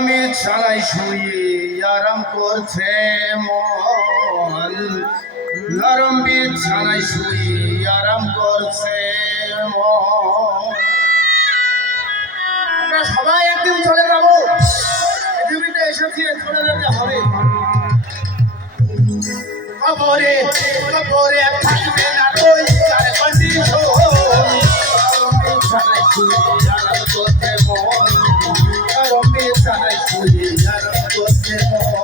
বিছানায় শুয়ে আরাম করছে মন, নরম বিছানায় শুয়ে আরাম করছে মন। আমরা সবাই একদিন চলে যাবো, পৃথিবীতে এসেছি চলে যেতে হবে। কবরে কবরে থাকবে না ওই যার কন্ডিশন, বিছানায় শুয়ে আরাম করছে মন, নরম বিছানায় শুয়ে আরাম করছে মন।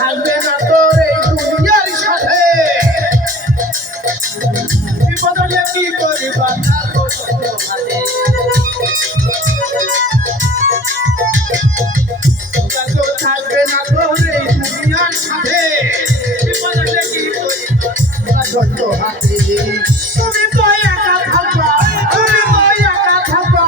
থাকবে না তোর এই দুনিয়ার সাথে, বিপদ হলে কি করিবা না হাতে। থাকবে না তোর এই দুনিয়ার সাথে, বিপদ হলে কি করিবা না হাতে। তুমি তো একা থাকবা, তুমি তো একা থাকবা।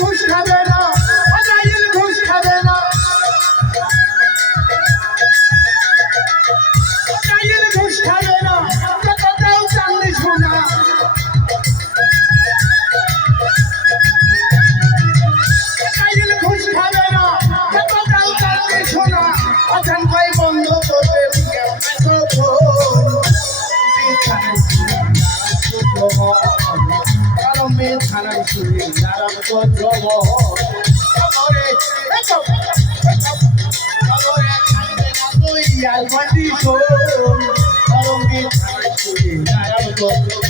ঘুষ খাবে না, ঘুষ খাবে না, ঘুষ খাবে না, কথাটাও জানলে শোনা। ঘুষ খাবে না, কথাটাও জানলে শোনা। আছেন ভাই বন্ধ করবে থানায় শুয়ে আরাম করছো মন, কবরে থাকবে না তুই আর কন্ডিশন, থানায় শুয়ে আরাম করছো।